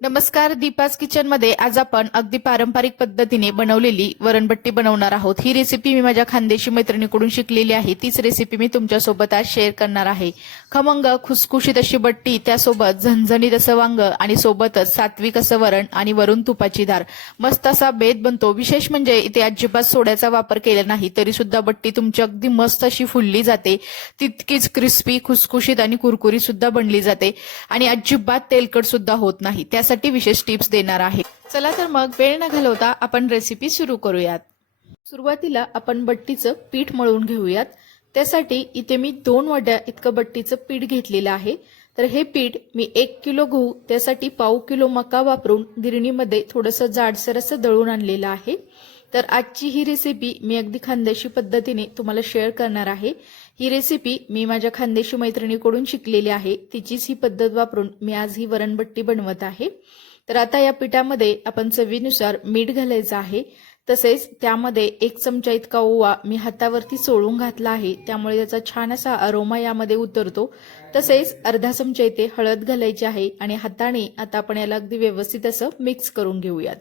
नमस्कार दीपास किचनमध्ये आज आपण अगदी पारंपरिक पद्धतीने बनवलेली वरणबट्टी बनवणार आहोत. ही रेसिपी मी माझ्या खानदेशी मैत्रिणीकडून शिकलेली आहे. तीच रेसिपी मी तुमच्यासोबत आज शेअर करणार आहे. खमंग खुसखुशीत अशी बट्टी त्यासोबत झणझणीत असं वांग आणि सोबतच सात्विक असं वरण आणि वरून तुपाची धार मस्त असा बेत बनतो. विशेष म्हणजे इथे अजिबात सोड्याचा वापर केला नाही तरी सुद्धा बट्टी तुमची अगदी मस्त अशी फुलली जाते. तितकीच क्रिस्पी खुसखुशीत आणि कुरकुरी सुद्धा बनली जाते. आणि अजिबात तेलकट सुद्धा होत नाही. त्या त्यासाठी विशेष टिप्स देणार आहे. चला तर मग वेळ न घालवता आपण रेसिपी सुरू करूयात. सुरुवातीला आपण बट्टीचं पीठ मळून घेऊयात. त्यासाठी इथे मी दोन वड्या इतकं बट्टीचं पीठ घेतलेलं आहे. तर हे पीठ मी एक किलो गहू त्यासाठी पाव किलो मका वापरून गिरणीमध्ये थोडंसं जाडसर असं दळून आणलेलं आहे. तर आजची ही रेसिपी मी अगदी खानदेशी पद्धतीने तुम्हाला शेअर करणार आहे. ही रेसिपी मी माझ्या खानदेशी मैत्रिणीकडून शिकलेली आहे. तिचीच ही पद्धत वापरून मी आज ही वरणबट्टी बनवत आहे. तर आता या पिठामध्ये आपण चवीनुसार मीठ घालायचं आहे. तसेच त्यामध्ये एक चमचा इतका ओवा मी हातावरती चोळून घातला आहे. त्यामुळे त्याचा छान असा अरोमा यामध्ये उतरतो. तसेच अर्धा चमचा इथे हळद घालायची आहे आणि हाताने आता आपण याला अगदी व्यवस्थित असं मिक्स करून घेऊयात.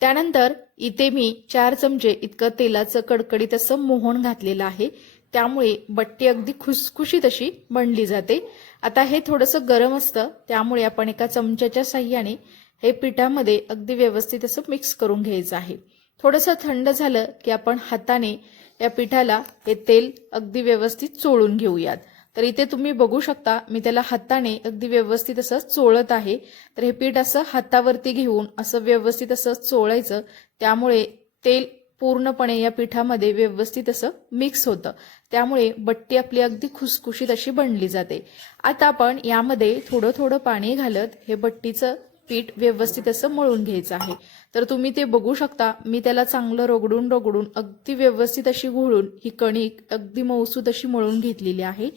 त्यानंतर इथे मी चार चमचे इतकं तेलाचं कडकडीत असं मोहन घातलेलं आहे. त्यामुळे बट्टी अगदी खुसखुशीत अशी बनली जाते. आता हे थोडंसं गरम असतं त्यामुळे आपण एका चमच्याच्या साह्याने हे पिठामध्ये अगदी व्यवस्थित असं मिक्स करून घ्यायचं आहे. थोडंसं थंड झालं की आपण हाताने या पिठाला हे तेल अगदी व्यवस्थित चोळून घेऊयात. तर इथे तुम्ही बघू शकता मी त्याला हाताने अगदी व्यवस्थित असं चोळत आहे. तर हे पीठ असं हातावरती घेऊन असं व्यवस्थित असं चोळायचं त्यामुळे तेल पूर्णपणे या पिठामध्ये व्यवस्थित असं मिक्स होतं. त्यामुळे बट्टी आपली अगदी खुसखुशीत अशी बनली जाते. आता आपण यामध्ये थोडं थोडं पाणी घालत हे बट्टीचं पीठ व्यवस्थित असं मळून घ्यायचं आहे. तर तुम्ही ते बघू शकता. मी त्याला चांगलं रगडून रगडून अगदी व्यवस्थित अशी घोळून ही कणिक अगदी मऊसूद अशी मळून घेतलेली आहे.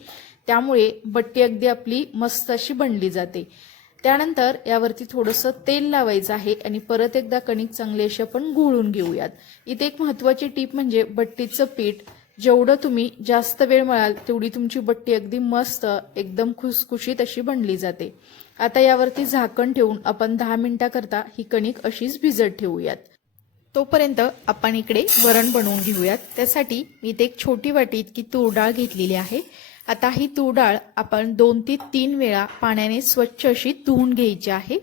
त्यामुळे बट्टी अगदी आपली मस्त अशी बनली जाते. त्यानंतर यावरती थोडंसं तेल लावायचं आहे आणि परत एकदा कणिक चांगले असे आपण घोळून घेऊयात. इथे एक महत्वाची टीप म्हणजे बट्टीचं पीठ. जेवढं तुम्ही जास्त वेळ मळाल तेवढी तुमची बट्टी अगदी मस्त एकदम खुसखुशीत अशी बनली जाते. आता यावरती झाकण ठेवून आपण दहा मिनिटाकरता ही कणिक अशीच भिजत ठेवूयात. तोपर्यंत आपण इकडे वरण बनवून घेऊयात. त्यासाठी मी इथे एक छोटी वाटी इतकी तूर डाळ घेतलेली आहे. आता ही तूर डाळ आपण दोन ते तीन वेळा पाण्याने स्वच्छ अशी धुवून घ्यायची आहे.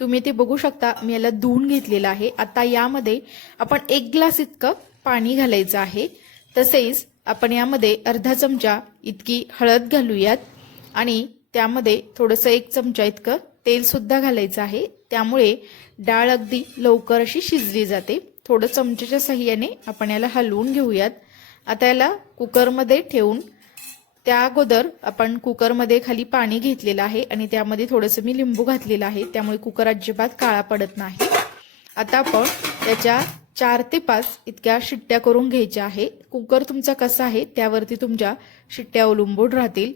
तुम्ही ते बघू शकता मी याला धुवून घेतलेलं आहे. आता यामध्ये आपण एक ग्लास इतकं पाणी घालायचं आहे. तसेच आपण यामध्ये अर्धा चमचा इतकी हळद घालूयात आणि त्यामध्ये थोडंसं एक चमचा इतकं तेलसुद्धा घालायचं आहे. त्यामुळे डाळ अगदी लवकर अशी शिजली जाते. थोडं चमच्याच्या साह्याने आपण याला हलवून घेऊयात. आता याला कुकरमध्ये ठेवून त्या अगोदर आपण कुकरमध्ये खाली पाणी घेतलेलं आहे आणि त्यामध्ये थोडंसं मी लिंबू घातलेलं आहे. त्यामुळे कुकर अजिबात काळा पडत नाही. आता आपण त्याच्या चार ते पाच इतक्या शिट्ट्या करून घ्यायच्या आहे. कुकर तुमचा कसा आहे त्यावरती तुमच्या शिट्ट्या अवलंबून राहतील.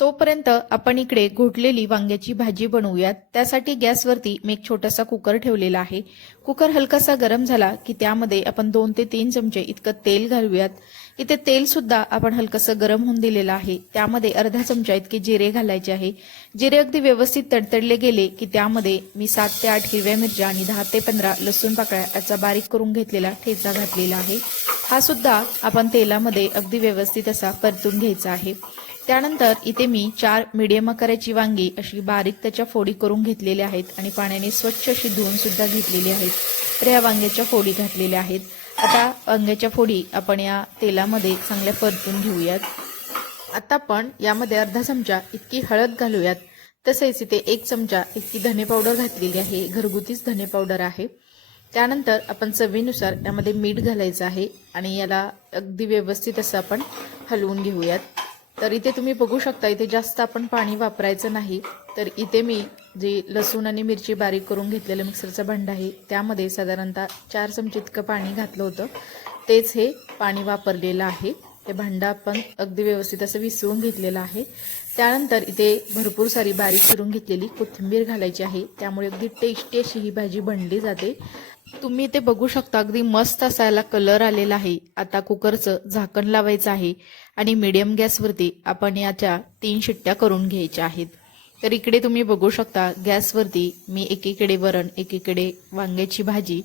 तोपर्यंत आपण इकडे घोटलेली वांग्याची भाजी बनवूयात. त्यासाठी गॅसवरती मी एक छोटासा कुकर ठेवलेला आहे. कुकर हलकासा गरम झाला की त्यामध्ये आपण दोन ते तीन चमचे इतकं तेल घालूयात. इथे तेल सुद्धा आपण हलकसं गरम होऊन दिलेलं आहे. त्यामध्ये अर्धा चमचा इतके जिरे घालायचे आहे. जिरे अगदी व्यवस्थित तडतडले गेले की त्यामध्ये मी सात ते आठ हिरव्या मिरच्या आणि दहा ते पंधरा लसूण पाकळ्या याचा बारीक करून घेतलेला ठेचा घातलेला आहे. हा सुद्धा आपण तेलामध्ये अगदी व्यवस्थित असा परतून घ्यायचा आहे. त्यानंतर इथे मी चार मिडियम आकाराची वांगी अशी बारीक त्याच्या फोडी करून घेतलेल्या आहेत आणि पाण्याने स्वच्छ अशी धुवून सुद्धा घेतलेली आहेत. तर या वांग्याच्या फोडी घातलेल्या आहेत. आता वांग्याच्या फोडी आपण या तेलामध्ये चांगल्या परतून घेऊयात. आता आपण यामध्ये अर्धा चमचा इतकी हळद घालूयात. तसेच इथे एक चमचा इतकी धने पावडर घातलेली आहे. घरगुतीच धने पावडर आहे. त्यानंतर आपण चवीनुसार यामध्ये मीठ घालायचं आहे आणि याला अगदी व्यवस्थित असं आपण हलवून घेऊयात. तर इथे तुम्ही बघू शकता इथे जास्त आपण पाणी वापरायचं नाही. तर इथे मी जे लसूण आणि मिरची बारीक करून घेतलेलं मिक्सरचा भांड आहे त्यामध्ये साधारणतः चार चमचे इतकं पाणी घातलं होतं. तेच हे पाणी वापरलेलं आहे. हे भांडं आपण अगदी व्यवस्थित असं विसळून घेतलेलं आहे. त्यानंतर इथे भरपूर सारी बारीक चिरून घेतलेली कोथिंबीर घालायची आहे. त्यामुळे अगदी टेस्टी अशी ही भाजी बनली जाते. तुम्ही ते बघू शकता अगदी मस्त असायला कलर आलेला आहे. आता कुकरचं झाकण लावायचं आहे आणि मीडियम गॅसवरती आपण याच्या तीन शिट्ट्या करून घ्यायच्या आहेत. तर इकडे तुम्ही बघू शकता गॅसवरती मी एकीकडे वरण एकीकडे वांग्याची भाजी.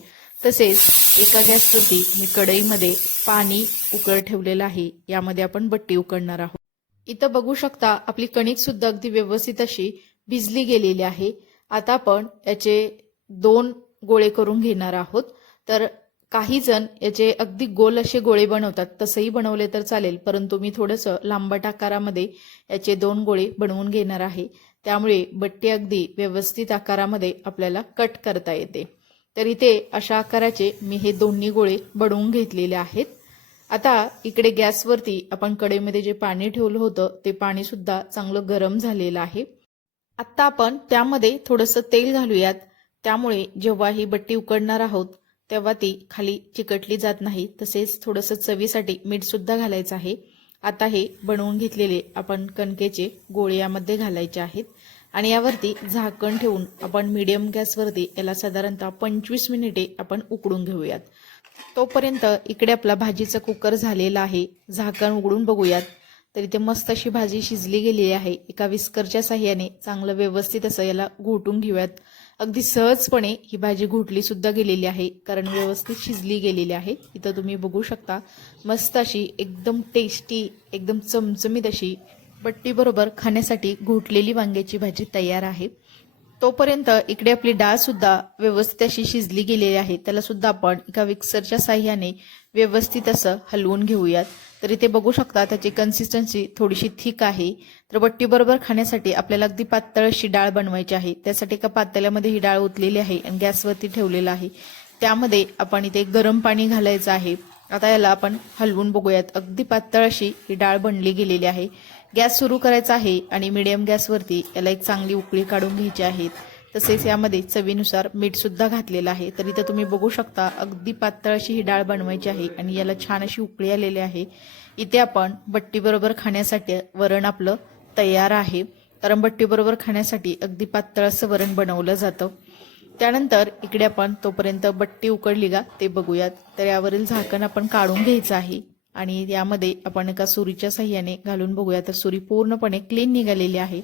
तसेच एका गॅसवरती मी कढईमध्ये पाणी उकळ ठेवलेलं आहे. यामध्ये आपण बट्टी उकडणार आहोत. इथं बघू शकता आपली कणिक सुद्धा अगदी व्यवस्थित अशी भिजली गेलेली आहे. आता आपण याचे दोन गोळे करून घेणार आहोत. तर काही जण याचे अगदी गोल असे गोळे बनवतात. तसंही बनवले तर चालेल परंतु मी थोडंसं लांबट आकारामध्ये याचे दोन गोळे बनवून घेणार आहे. त्यामुळे बट्टी अगदी व्यवस्थित आकारामध्ये आपल्याला कट करता येते. तर इथे अशा आकाराचे मी हे दोन्ही गोळे बनवून घेतलेले आहेत. आता इकडे गॅसवरती आपण कडेमध्ये जे पाणी ठेवलं होतं ते पाणी सुद्धा चांगलं गरम झालेलं आहे. आत्ता आपण त्यामध्ये थोडंसं तेल घालूयात. त्यामुळे जेव्हा ही बट्टी उकडणार आहोत तेव्हा ती खाली चिकटली जात नाही. तसेच थोडंसं चवीसाठी मीठ सुद्धा घालायचं आहे. आता हे बनवून घेतलेले आपण कणकेचे गोळे यामध्ये घालायचे आहेत. आणि यावरती झाकण ठेवून आपण मीडियम गॅसवरती याला साधारणतः पंचवीस मिनिटे आपण उकडून घेऊयात. तोपर्यंत इकडे आपला भाजीचा कुकर झालेला आहे. झाकण उघडून बघूयात. तर इथे मस्त अशी भाजी शिजली गेलेली आहे. एका विस्करच्या साह्याने चांगलं व्यवस्थित असं याला घोटून घेऊयात. अगदी सहजपणे ही भाजी घोटली सुद्धा गेलेली आहे. कारण व्यवस्थित शिजली गेलेली आहे. इथं तुम्ही बघू शकता. मस्त अशी एकदम टेस्टी एकदम चमचमीत अशी बट्टीबरोबर खाण्यासाठी घोटलेली वांग्याची भाजी तयार आहे. तोपर्यंत इकडे आपली डाळ सुद्धा व्यवस्थित अशी शिजली गेलेली आहे. त्याला सुद्धा आपण एका मिक्सरच्या साह्याने व्यवस्थित असं हलवून घेऊयात. तर इथे बघू शकता त्याची कन्सिस्टन्सी थोडीशी थिक आहे. तर बट्टीबरोबर खाण्यासाठी आपल्याला अगदी पातळ अशी डाळ बनवायची आहे. त्यासाठी एका पातेल्यामध्ये ही डाळ ओतलेली आहे आणि गॅसवरती ठेवलेलं आहे. त्यामध्ये आपण इथे गरम पाणी घालायचं आहे. आता याला आपण हलवून बघूयात. अगदी पातळ अशी ही डाळ बनली गेलेली आहे. गॅस सुरू करायचा आहे आणि मिडियम गॅसवरती याला एक चांगली उकळी काढून घ्यायची आहे. तसेच यामध्ये चवीनुसार मीठसुद्धा घातलेलं आहे. तर इथं तुम्ही बघू शकता अगदी पातळ अशी ही डाळ बनवायची आहे आणि याला छान अशी उकळी आलेली आहे. इथे आपण बट्टीबरोबर खाण्यासाठी वरण आपलं तयार आहे. कारण बट्टीबरोबर खाण्यासाठी अगदी पातळ असं वरण बनवलं जातं. त्यानंतर इकडे आपण तोपर्यंत बट्टी उकडली का ते बघूयात. तर यावरील झाकण आपण काढून घ्यायचं आहे. आणि यामध्ये आपण एका सुरीच्या साह्याने घालून बघूया. तर सुरी पूर्णपणे क्लीन निघालेली आहे.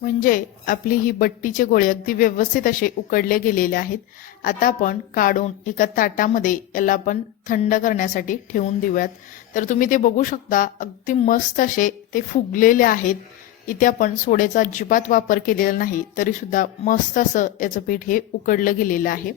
म्हणजे आपली ही बट्टीचे गोळे अगदी व्यवस्थित असे उकडले गेलेले आहेत. आता आपण काढून एका ताटामध्ये याला आपण थंड करण्यासाठी ठेवून देऊयात. तर तुम्ही ते बघू शकता अगदी मस्त असे ते फुगलेले आहेत. इथे आपण सोड्याचा अजिबात वापर केलेला नाही तरीसुद्धा मस्त असं याचं पीठ हे उकडलं गेलेलं आहे.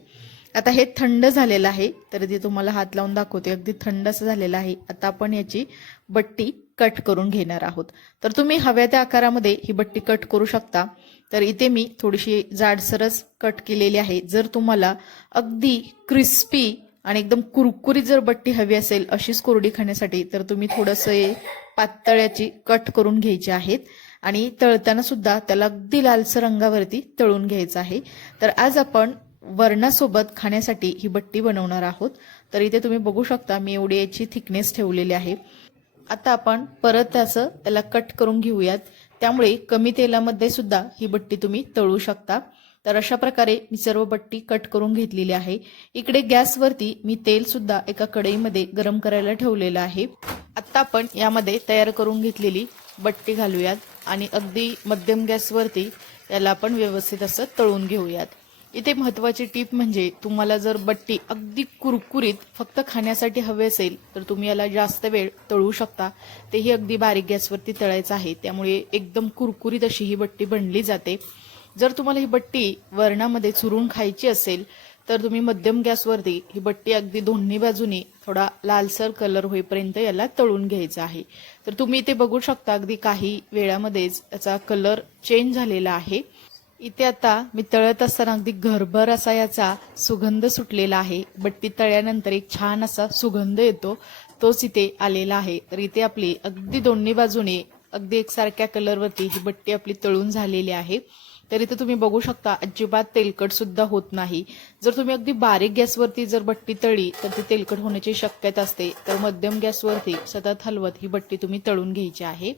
आता हे थंड झालेलं आहे तर ते तुम्हाला हात लावून दाखवते. अगदी थंड असं झालेलं आहे. आता आपण याची बट्टी कट करून घेणार आहोत. तर तुम्ही हव्या त्या आकारामध्ये ही बट्टी कट करू शकता. तर इथे मी थोडीशी जाडसरच कट केलेली आहे. जर तुम्हाला अगदी क्रिस्पी आणि एकदम कुरकुरीत जर बट्टी हवी असेल अशीच कोरडी खाण्यासाठी तर तुम्ही थोडंसं पातळ्याची कट करून घ्यायची आहेत. आणि तळताना सुद्धा त्याला अगदी लालसर रंगावरती तळून घ्यायचं आहे. तर आज आपण वरणासोबत खाण्यासाठी ही बट्टी बनवणार आहोत. तर इथे तुम्ही बघू शकता मी एवढी याची थिकनेस ठेवलेली आहे. आता आपण परत त्याचं त्याला कट करून घेऊयात. त्यामुळे कमी तेलामध्ये सुद्धा ही बट्टी तुम्ही तळू शकता. तर अशा प्रकारे मी सर्व बट्टी कट करून घेतलेली आहे. इकडे गॅसवरती मी तेल सुद्धा एका कढईमध्ये गरम करायला ठेवलेलं आहे. आत्ता आपण यामध्ये तयार करून घेतलेली बट्टी घालूयात आणि अगदी मध्यम गॅसवरती याला आपण व्यवस्थित असं तळून घेऊयात. इथे महत्वाची टीप म्हणजे तुम्हाला जर बट्टी अगदी कुरकुरीत फक्त खाण्यासाठी हवे असेल तर तुम्ही याला जास्त वेळ तळू शकता. तेही अगदी बारीक गॅसवरती तळायचं आहे. त्यामुळे एकदम कुरकुरीत अशी ही बट्टी बनली जाते. जर तुम्हाला ही बट्टी वरणामध्ये चुरून खायची असेल तर तुम्ही मध्यम गॅसवरती ही बट्टी अगदी दोन्ही बाजूनी थोडा लालसर कलर होईपर्यंत याला तळून घ्यायचं आहे. तर तुम्ही इथे बघू शकता अगदी काही वेळामध्येच याचा कलर चेंज झालेला आहे. इथे आता मी तळत असताना अगदी घरभर असा याचा सुगंध सुटलेला आहे. बट्टी तळल्यानंतर एक छान असा सुगंध येतो. तोच इथे आलेला आहे. तर इथे आपली अगदी दोन्ही बाजूने अगदी एकसारख्या कलरवरती ही बट्टी आपली तळून झालेली आहे. तर इथे तुम्ही बघू शकता अजिबात तेलकट सुद्धा होत नाही. जर तुम्ही अगदी बारीक गॅसवरती जर बट्टी तळली तर ती तेलकट होण्याची शक्यता असते. तर मध्यम गॅसवरती सतत हलवत ही बट्टी तुम्ही तळून घ्यायची आहे.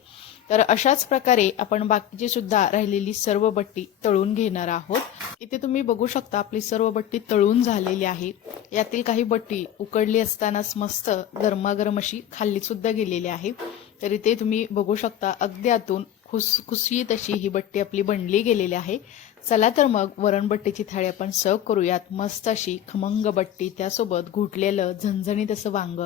तर अशाच प्रकारे आपण बाकीची सुद्धा राहिलेली सर्व बट्टी तळून घेणार आहोत. इथे तुम्ही बघू शकता आपली सर्व बट्टी तळून झालेली आहे. यातील काही बट्टी उकडली असतानाच मस्त गरमागरम अशी खाल्ली सुद्धा गेलेली आहे. तर इथे तुम्ही बघू शकता अगदी आतून खुसखुशीत अशी ही बट्टी आपली बनली गेलेली आहे. चला तर मग वरणबट्टीची थाळी आपण सर्व करूयात. मस्त अशी खमंग बट्टी त्यासोबत घुटलेलं झणझणीत असं वांग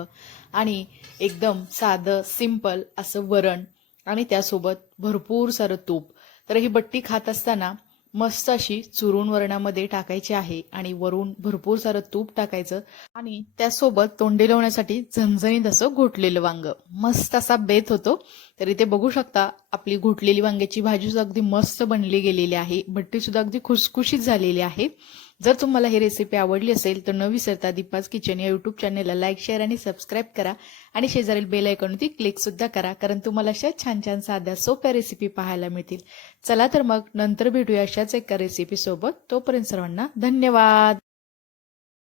आणि एकदम साधं सिंपल असं वरण आणि त्यासोबत भरपूर सारं तूप. तर ही बट्टी खात असताना मस्त अशी चुरून वरणामध्ये टाकायची आहे आणि वरून भरपूर सारं तूप टाकायचं आणि त्यासोबत तोंडी लावण्यासाठी झणझणीत असं घोटलेलं वांग. मस्त असा बेत होतो. तर इथे बघू शकता आपली घोटलेली वांग्याची भाजी सुद्धा अगदी मस्त बनली गेलेली आहे. भट्टी सुद्धा अगदी खुसखुशीत झालेली आहे. जर तुम्हाला ही रेसिपी आवडली असेल तर न विसरता दीपाज किचन या यूट्यूब चॅनेलला लाईक शेअर आणि सबस्क्राईब करा. आणि शेजारील बेल आयकॉनवरती क्लिक सुद्धा करा कारण तुम्हाला अशा छान छान साध्या सोप्या रेसिपी पाहायला मिळतील. चला तर मग नंतर भेटूया अशाच एका रेसिपी सोबत. तोपर्यंत सर्वांना धन्यवाद!